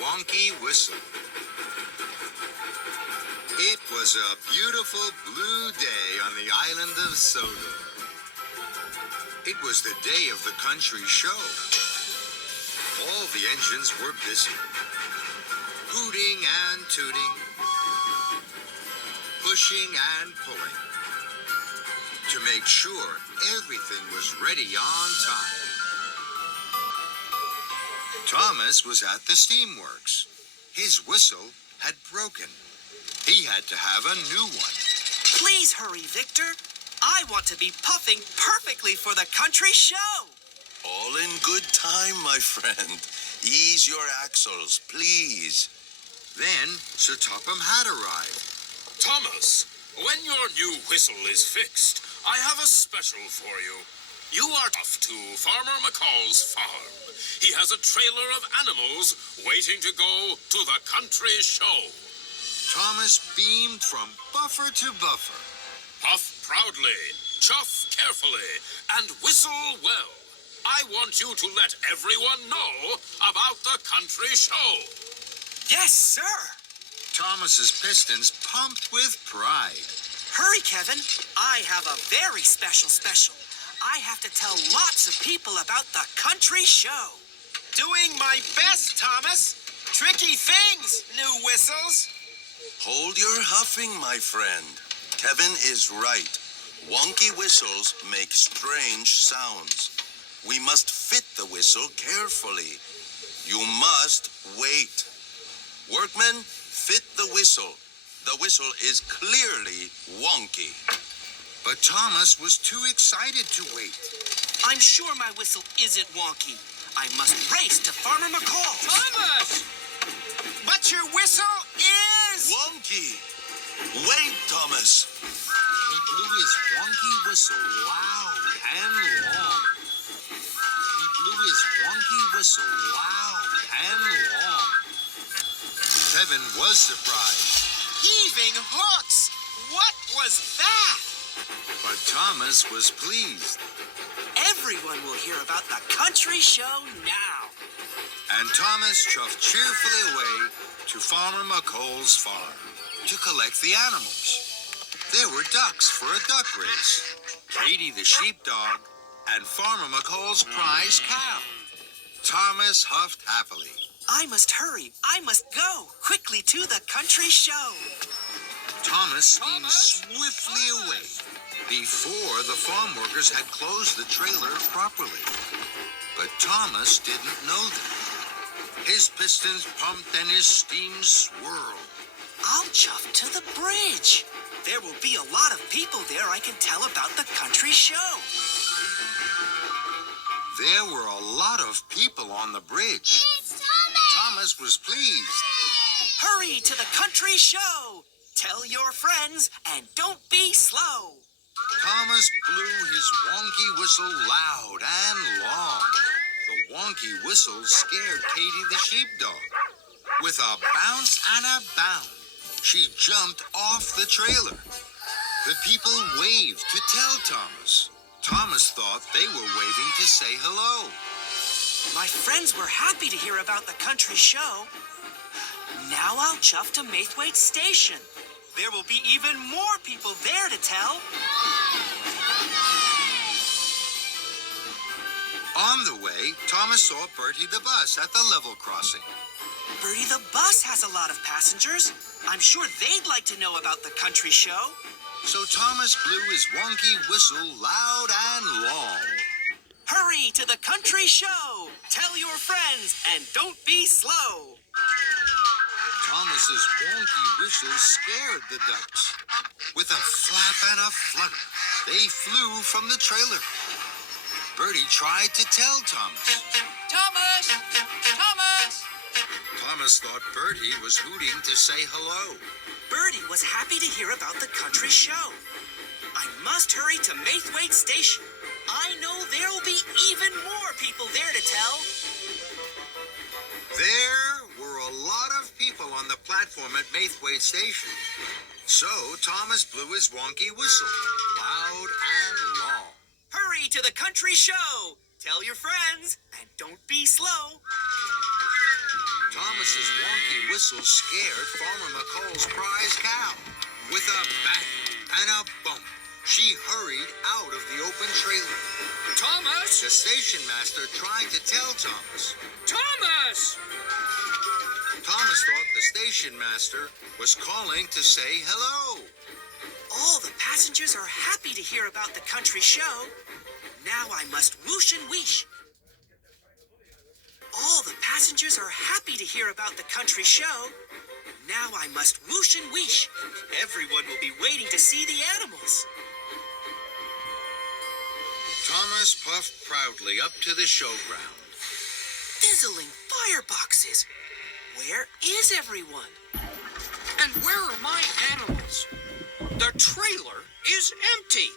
wonky whistle. It was a beautiful blue day on the island of Sodor. It was the day of the country show. All the engines were busy, hooting and tooting, pushing and pulling, to make sure everything was ready on time. Thomas was at the steamworks. His whistle had broken. He had to have a new one. Please hurry, Victor. I want to be puffing perfectly for the country show. All in good time, my friend. Ease your axles, please. Then Sir Topham had arrived. Thomas, when your new whistle is fixed, I have a special for you. You are off to Farmer McCall's farm. He has a trailer of animals waiting to go to the country show. Thomas beamed from buffer to buffer. Puff proudly, chuff carefully, and whistle well. I want you to let everyone know about the country show. Yes, sir. Thomas's pistons pumped with pride. Hurry, Kevin. I have a very special. I have to tell lots of people about the country show. Doing my best, Thomas. Tricky things, new whistles. Hold your huffing, my friend. Kevin is right. Wonky whistles make strange sounds. We must fit the whistle carefully. You must wait. Workmen, fit the whistle. The whistle is clearly wonky. But Thomas was too excited to wait. I'm sure my whistle isn't wonky. I must race to Farmer McCall. Thomas! But your whistle is... Wonky! Wait, Thomas. He blew his wonky whistle loud and long. He blew his wonky whistle loud and long. Kevin was surprised. Heaving hooks! What was that? But Thomas was pleased. Everyone will hear about the country show now. And Thomas chuffed cheerfully away to Farmer McCall's farm to collect the animals. There were ducks for a duck race, Katie the sheepdog, and Farmer McCall's prize cow. Thomas huffed happily. I must hurry. I must go quickly to the country show. Thomas steamed swiftly away before the farm workers had closed the trailer properly. But Thomas didn't know that. His pistons pumped and his steam swirled. I'll chuff to the bridge. There will be a lot of people there I can tell about the country show. There were a lot of people on the bridge. It's Thomas! Thomas was pleased. Hurry to the country show. Tell your friends and don't be slow. Thomas blew his wonky whistle loud and long. The wonky whistle scared Katie the sheepdog. With a bounce and a bound, she jumped off the trailer. The people waved to tell Thomas. Thomas thought they were waving to say hello. My friends were happy to hear about the country show. Now I'll chuff to Maithwaite Station. There will be even more people there to tell. On the way, Thomas saw Bertie the bus at the level crossing. Bertie the bus has a lot of passengers. I'm sure they'd like to know about the country show. So Thomas blew his wonky whistle loud and long. Hurry to the country show. Tell your friends and don't be slow. Thomas's wonky whistle scared the ducks. With a flap and a flutter, they flew from the trailer. Bertie tried to tell Thomas. Thomas! Thomas! Thomas thought Bertie was hooting to say hello. Bertie was happy to hear about the country show. I must hurry to Maithwaite Station. I know there will be even more people there to tell. There were a lot of people on the platform at Maithwaite Station. So Thomas blew his wonky whistle, loud and long. Hurry to the country show. Tell your friends and don't be slow. Thomas Thomas's wonky whistle scared Farmer McColl's prize cow. With a bang and a bump, she hurried out of the open trailer. Thomas! The station master tried to tell Thomas. Thomas! Thomas thought the station master was calling to say hello. All the passengers are happy to hear about the country show. Now I must whoosh and wheesh. All the passengers are happy to hear about the country show. Now I must whoosh and wheesh. Everyone will be waiting to see the animals. Thomas puffed proudly up to the showground. Fizzling fireboxes. Where is everyone? And where are my animals? The trailer is empty.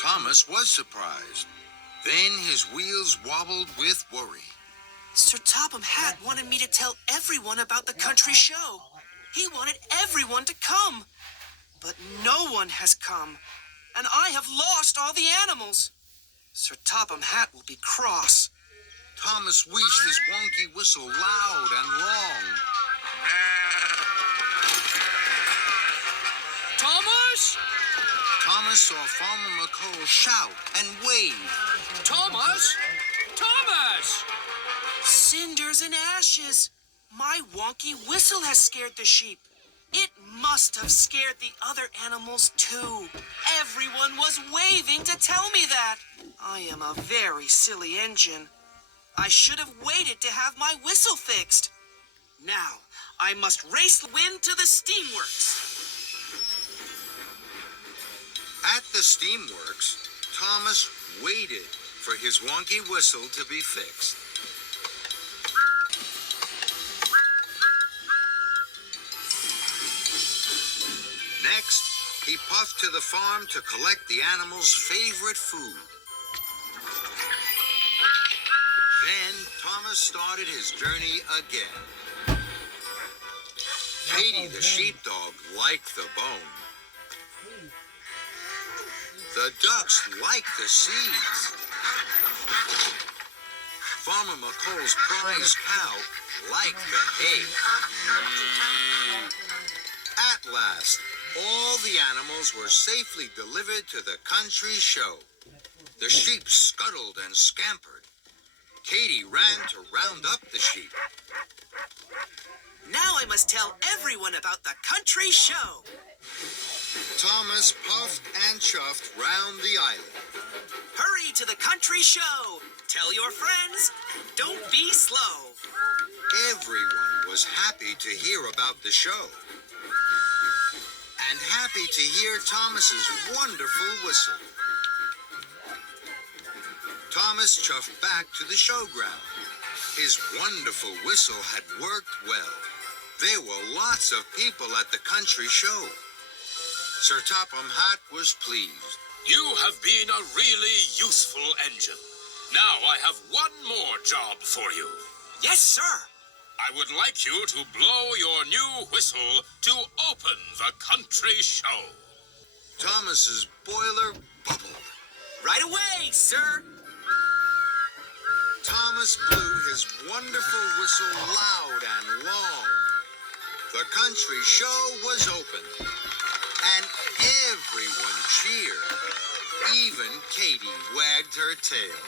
Thomas was surprised. Then his wheels wobbled with worry. Sir Topham Hatt wanted me to tell everyone about the country show. He wanted everyone to come. But no one has come, and I have lost all the animals. Sir Topham Hatt will be cross. Thomas wheezed his wonky whistle loud and long. Thomas? Thomas saw Farmer McColl shout and wave. Thomas? Thomas! Cinders and ashes. My wonky whistle has scared the sheep. It must have scared the other animals too. Everyone was waving to tell me that. I am a very silly engine. I should have waited to have my whistle fixed. Now, I must race the wind to the steamworks. At the steamworks, Thomas waited for his wonky whistle to be fixed. Next, he puffed to the farm to collect the animals' favorite food. Then Thomas started his journey again. Katie the sheepdog liked the bone. The ducks liked the seeds. Farmer McColl's prize cow liked the hay. At last, all the animals were safely delivered to the country show. The sheep scuttled and scampered. Katie ran to round up the sheep. Now I must tell everyone about the country show. Thomas puffed and chuffed round the island. Hurry to the country show. Tell your friends. Don't be slow. Everyone was happy to hear about the show. And happy to hear Thomas's wonderful whistle. Thomas chuffed back to the showground. His wonderful whistle had worked well. There were lots of people at the country show. Sir Topham Hatt was pleased. You have been a really useful engine. Now I have one more job for you. Yes, sir. I would like you to blow your new whistle to open the country show. Thomas's boiler bubbled. Right away, sir. Thomas blew his wonderful whistle loud and long. The country show was open, and everyone cheered. Even Katie wagged her tail.